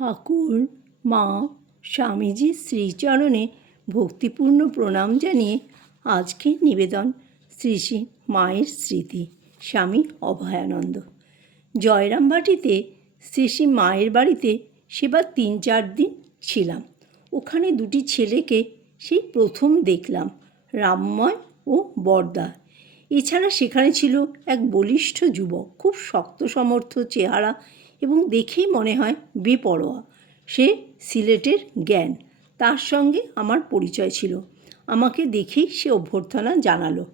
ঠাকুর, মা স্বামীজির শ্রীচরণে ভক্তিপূর্ণ প্রণাম জানিয়ে আজকের নিবেদন শ্রী শ্রী মায়ের স্মৃতি, স্বামী অভয়ানন্দ। জয়রামবাটিতে শ্রী শ্রী মায়ের বাড়িতে সেবার তিন চার দিন ছিলাম। ওখানে দুটি ছেলেকে সেই প্রথম দেখলাম, রামময় ও বরদা। এছাড়া সেখানে ছিল এক বলিষ্ঠ যুবক, খুব শক্ত সমর্থ চেহারা এবং দেখেই মনে হয় বেপরোয়া। সে সিলেটের জ্ঞান। তার সঙ্গে আমার পরিচয় ছিল। আমাকে দেখেই সে অভ্যর্থনা জানালো।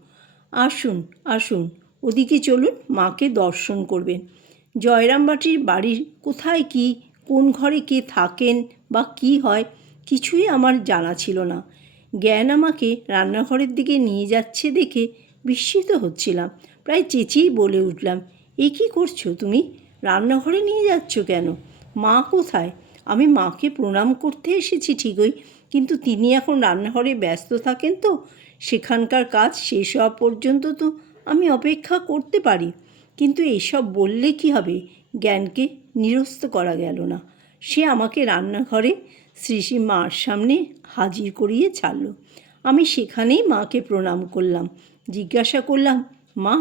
আসুন আসুন, ওদিকে চলুন, মাকে দর্শন করবেন। জয়রামবাটির বাড়ির কোথায় কি, কোন ঘরে কে থাকেন বা কি হয়, কিছুই আমার জানা ছিল না। জ্ঞান আমাকে রান্নাঘরের দিকে নিয়ে যাচ্ছে দেখে বিস্মিত হচ্ছিলাম। প্রায় চেঁচিয়েই বলে উঠলাম, এ কী করছ তুমি? রান্নাঘরে নিয়ে যাচ্ছ কেন? মা কোথায়? আমি মাকে প্রণাম করতে এসেছি ঠিকই, কিন্তু তিনি এখন রান্নাঘরে ব্যস্ত থাকেন তো। সেখানকার কাজ শেষ হওয়া পর্যন্ত তো আমি অপেক্ষা করতে পারি। কিন্তু এসব বললে কি হবে? জ্ঞানকে নিরস্ত করা গেল না। সে আমাকে রান্নাঘরে শ্রী মার সামনে হাজির করিয়ে ছাড়ল। আমি সেখানেই মাকে প্রণাম করলাম। জিজ্ঞাসা করলাম, মা,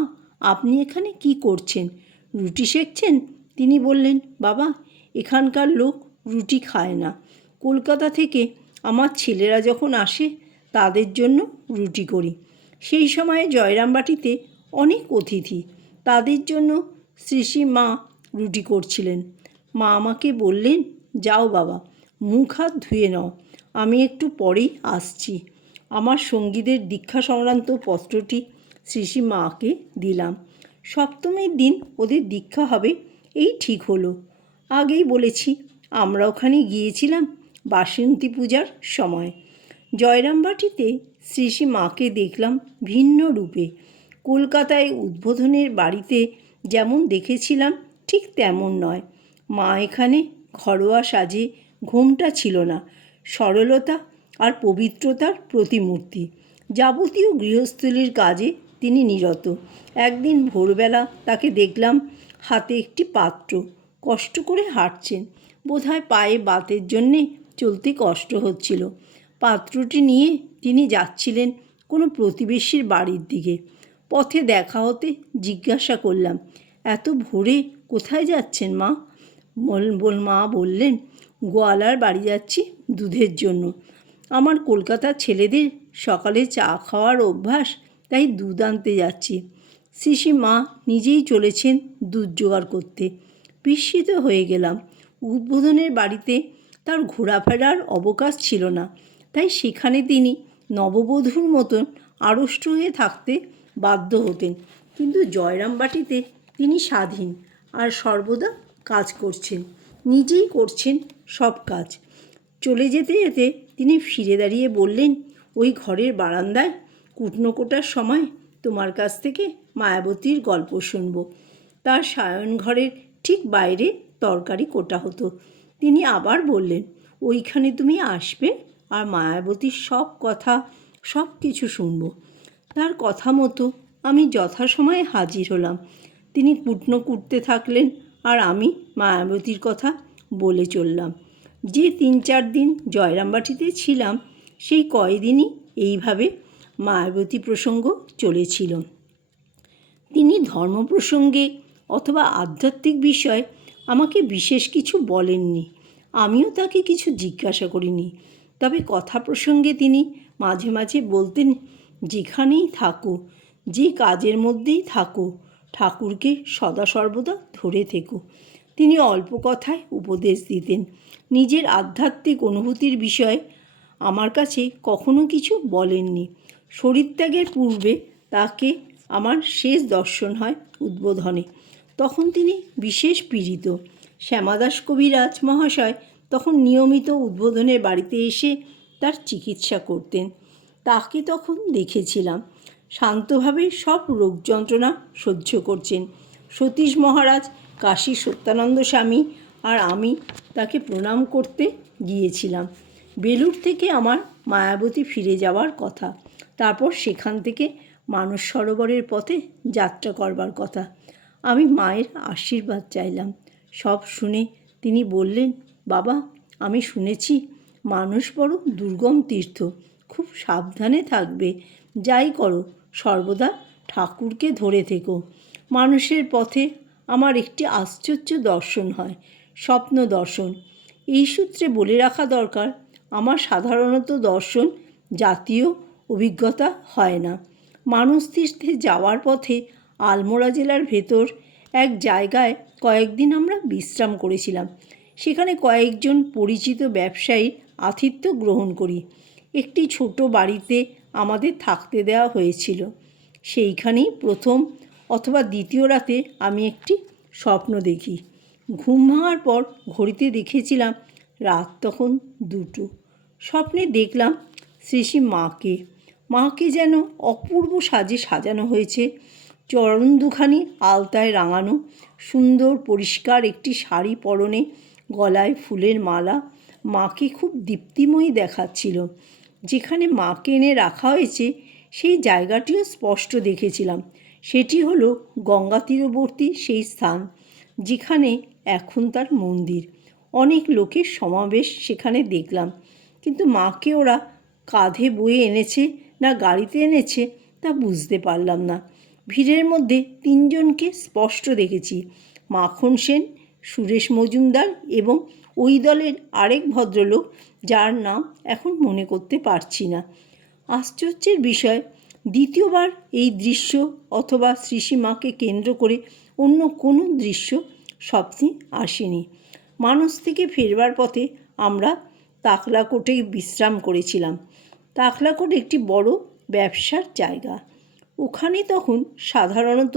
আপনি এখানে কি করছেন? রুটি সেঁকছেন তিনি বললেন, বাবা, এখানকার লোক রুটি খায় না। কলকাতা থেকে আমার ছেলেরা যখন আসে, তাদের জন্য রুটি করি। সেই সময়ে জয়রামবাটিতে অনেক অতিথি। তাদের জন্য শ্রী শ্রী মা রুটি করছিলেন। মা আমাকে বললেন, যাও বাবা, মুখ হাত ধুয়ে নাও। আমি একটু পরেই আসছি। আমার সঙ্গীদের দীক্ষা সংক্রান্ত পত্রটি শ্রী শ্রী মাকে দিলাম। সপ্তমীর দিন ওদের দীক্ষা হবে এই ঠিক হলো। আগেই বলেছি, আমরা ওখানে গিয়েছিলাম বাসন্তী পূজার সময়। জয়রামবাটিতে শ্রী শ্রী মাকে দেখলাম ভিন্ন রূপে। কলকাতায় উদ্বোধনের বাড়িতে যেমন দেখেছিলাম, ঠিক তেমন নয়। মা এখানে ঘরোয়া সাজে ঘোমটা ছিল না। সরলতা আর পবিত্রতার প্রতিমূর্তি। যাবতীয় গৃহস্থলীর কাজে তিনি নিরত। একদিন ভোরবেলা তাকে দেখলাম হাতে একটি পাত্র। কষ্ট করে হাঁটছেন। বোধহয় পায়ে বাতের জন্যে চলতে কষ্ট হচ্ছিল। পাত্রটি নিয়ে তিনি যাচ্ছিলেন কোনো প্রতিবেশীর বাড়ির দিকে। পথে দেখা হতে জিজ্ঞাসা করলাম, এত ভোরে কোথায় যাচ্ছেন মা? বল মা বললেন, গোয়ালার বাড়ি যাচ্ছি দুধের জন্য। আমার কলকাতার ছেলেদের সকালে চা খাওয়ার অভ্যাস, তাই দুধ আনতে যাচ্ছি। শিশি মা নিজেই চলেছেন দুধ জোগাড় করতে। বিস্মিত হয়ে গেলাম। উদ্বোধনের বাড়িতে তার ঘোরাফেরার অবকাশ ছিল না। তাই সেখানে তিনি নববধূর মতন আড়ষ্ট হয়ে থাকতে বাধ্য হতেন। কিন্তু জয়রামবাটিতে তিনি স্বাধীন আর সর্বদা কাজ করছেন। নিজেই করছেন সব কাজ। চলে যেতে যেতে তিনি ফিরে দাঁড়িয়ে বললেন, ওই ঘরের বারান্দায় কুটনো কোটার সময় তোমার কাছ থেকে মায়াবতীর গল্প শুনব। তার সায়ন ঘরের ঠিক বাইরে তরকারি কোটা হতো। তিনি আবার বললেন, ওইখানে তুমি আসবে আর মায়াবতীর সব কথা, সব কিছু শুনব। তার কথা মতো আমি যথাসময়ে হাজির হলাম। তিনি কুটনো কুটতে থাকলেন আর আমি মায়াবতীর কথা বলে চললাম। যে তিন চার দিন জয়রামবাটিতে ছিলাম, সেই কয়দিনই এইভাবে মায়াবতী প্রসঙ্গ চলেছিল। তিনি ধর্ম প্রসঙ্গে অথবা আধ্যাত্মিক বিষয়ে আমাকে বিশেষ কিছু বলেননি। আমিও তাকে কিছু জিজ্ঞাসা করিনি। তবে কথা প্রসঙ্গে তিনি মাঝে মাঝে বলতেন, যেখানেই থাকো, যে কাজের মধ্যেই থাকো, ঠাকুরকে সদা সর্বদা ধরে থেকো। তিনি অল্প কথায় উপদেশ দিতেন, নিজের আধ্যাত্মিক অনুভূতির বিষয়ে আমার কাছে কখনো কিছু বলেননি। শরীরত্যাগের পূর্বে তাকে আমার শেষ দর্শন হয় উদ্বোধনে। তখন তিনি বিশেষ পীড়িত। শ্যামাদাস কবিরাজ মহাশয় তখন নিয়মিত উদ্বোধনের বাড়িতে এসে তার চিকিৎসা করতেন। তাকে তখন দেখেছিলাম। শান্তভাবে সব রোগ যন্ত্রণা সহ্য করছেন। সতীশ মহারাজ, কাশী সত্যানন্দ স্বামী আর আমি তাকে প্রণাম করতে গিয়েছিলাম। বেলুর থেকে আমার মায়াবতী ফিরে যাওয়ার কথা। তারপর সেখান থেকে মানস সরোবরের পথে যাত্রা করবার কথা। আমি মায়ের আশীর্বাদ চাইলাম। সব শুনে তিনি বললেন, বাবা, আমি শুনেছি মানুষ বড় দুর্গম তীর্থ। খুব সাবধানে থাকবে। যাই করো, সর্বদা ঠাকুরকে ধরে থেকো। মানুষের পথে আমার একটি আশ্চর্য দর্শন হয়, স্বপ্ন দর্শন। এই সূত্রে বলে রাখা দরকার, আমার সাধারণত দর্শন জাতীয় অভিজ্ঞতা হয় না। মানুষ তীর্থে যাওয়ার পথে আলমোড়া জেলার ভেতর এক জায়গায় কয়েকদিন আমরা বিশ্রাম করেছিলাম। সেখানে কয়েকজন পরিচিত ব্যবসায়ী আতিথ্য গ্রহণ করি। একটি ছোট বাড়িতে আমাদের থাকতে দেওয়া হয়েছিল। সেইখানেই প্রথম অথবা দ্বিতীয় রাতে আমি একটি স্বপ্ন দেখি। ঘুম ভাঙার পর ঘড়িতে দেখেছিলাম রাত তখন দুটো। স্বপ্নে দেখলাম শ্রী মাকে। মাকে যেন অপূর্ব সাজে সাজানো হয়েছে। চরণ দুখানি আলতায় রাঙানো, সুন্দর পরিষ্কার একটি শাড়ি পরনে গলায় ফুলের মালা মাকে খুব দীপ্তিময়ী দেখাচ্ছিল। যেখানে মাকে এনে রাখা হয়েছে, সেই জায়গাটিও স্পষ্ট দেখেছিলাম। সেটি হলো গঙ্গা তীরবর্তী সেই স্থান, যেখানে এখন তার মন্দির। অনেক লোকের সমাবেশ সেখানে দেখলাম, কিন্তু মাকে ওরা কাঁধে বয়ে এনেছে না গাড়িতে এনেছে তা বুঝতে পারলাম না। ভিড়ের মধ্যে তিনজনকে স্পষ্ট দেখেছি। মাখন সেন, সুরেশ মজুমদার এবং ওই দলের আরেক ভদ্রলোক, যার নাম এখন মনে করতে পারছি না। আশ্চর্যের বিষয়, দ্বিতীয়বার এই দৃশ্য অথবা শ্রীসীমাকে কেন্দ্র করে অন্য কোনো দৃশ্য স্বপ্নে আসেনি। মানুষ থেকে ফেরবার পথে আমরা তাকলাকোটে বিশ্রাম করেছিলাম। তাকলাকোট একটি বড় ব্যবসার জায়গা। ওখানে তখন সাধারণত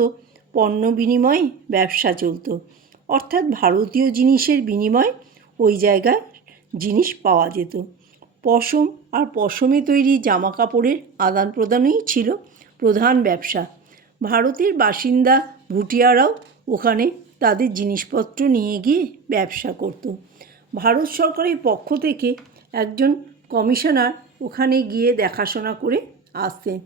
পণ্য বিনিময়ে ব্যবসা চলতো। অর্থাৎ ভারতীয় জিনিসের বিনিময় ওই জায়গায় জিনিস পাওয়া যেত। পশম আর পশমে তৈরি জামা কাপড়ের আদান প্রদানই ছিল প্রধান ব্যবসা। ভারতের বাসিন্দা ভুটিয়ারাও ওখানে তাদের জিনিসপত্র নিয়ে গিয়ে ব্যবসা করত। ভারত সরকারের পক্ষ থেকে একজন কমিশনার ওখানে গিয়ে দেখাশোনা করে আসতেন।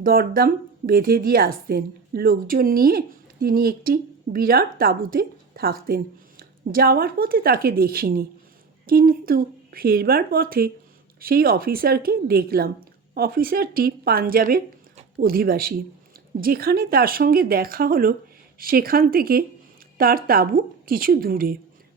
দরদাম বেঁধে দিয়ে আসতেন। লোকজন নিয়ে তিনি একটি বিরাট তাঁবুতে থাকতেন। যাওয়ার পথে তাকে দেখিনি। কিন্তু ফেরবার পথে সেই অফিসারকে দেখলাম। অফিসারটি পাঞ্জাবের অধিবাসী। যেখানে তার সঙ্গে দেখা হলো, সেখান থেকে তার তাঁবু কিছু দূরে।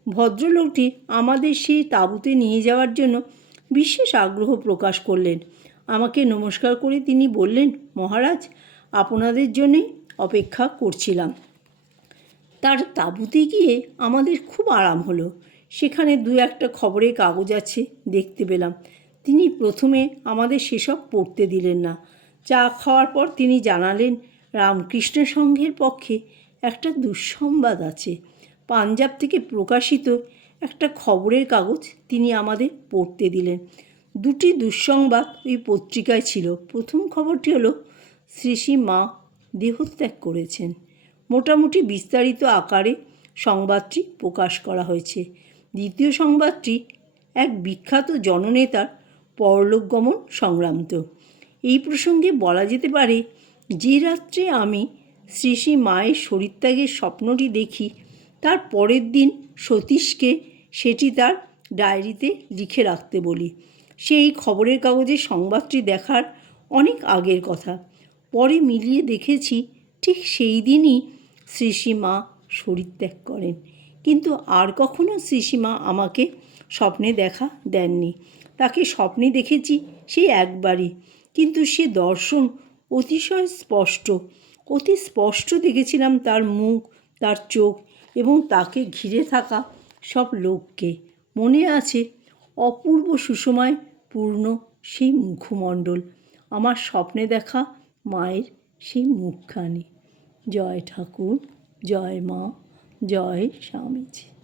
ভদ্রলোকটি আমাদের সেই তাঁবুতে নিয়ে যাওয়ার জন্য বিশেষ আগ্রহ প্রকাশ করলেন। আমাকে নমস্কার করে তিনি বললেন, মহারাজ, আপনাদের জন্যে অপেক্ষা করছিলাম। তার তাঁবুতে গিয়ে আমাদের খুব আরাম হলো। সেখানে দু একটা খবরের কাগজ আছে, দেখতে পেলাম। তিনি প্রথমে আমাদের সেসব পড়তে দিলেন না। চা খাওয়ার পর তিনি জানালেন, রামকৃষ্ণ সংঘের পক্ষে একটা দুঃসংবাদ আছে। পাঞ্জাব থেকে প্রকাশিত একটা খবরের কাগজ তিনি আমাদের পড়তে দিলেন। দুটি দুঃসংবাদ ওই পত্রিকায় ছিল। প্রথম খবরটি হলো শ্রী শ্রী মা দেহত্যাগ করেছেন। মোটামুটি বিস্তারিত আকারে সংবাদটি প্রকাশ করা হয়েছে। দ্বিতীয় সংবাদটি এক বিখ্যাত জননেতার পরলোকগমন সংক্রান্ত। এই প্রসঙ্গে বলা যেতে পারে, যে রাত্রে আমি শ্রী শ্রী মায়ের শরীরত্যাগের স্বপ্নটি দেখি, তার পরের দিন সতীশকে সেটি তার ডায়েরিতে লিখে রাখতে বলি। সেই খবরের কাগজে সংবাদটি দেখার অনেক আগের কথা। পরে মিলিয়ে দেখেছি ঠিক সেই দিনই শ্রীসীমা শরীরত্যাগ করেন। কিন্তু আর কখনো শ্রীসীমা আমাকে স্বপ্নে দেখা দেননি। তাকে স্বপ্নে দেখেছি সেই একবারই। কিন্তু সে দর্শন অতিশয় স্পষ্ট। অতি স্পষ্ট দেখেছিলাম তার মুখ, তার চোখ এবং তাকে ঘিরে থাকা সব লোককে। মনে আছে অপূর্ব সুষমায় পূর্ণ সেই মুখমণ্ডল, আমার স্বপ্নে দেখা মায়ের সেই মুখখানি। জয় ঠাকুর, জয় মা, জয় স্বামীজি।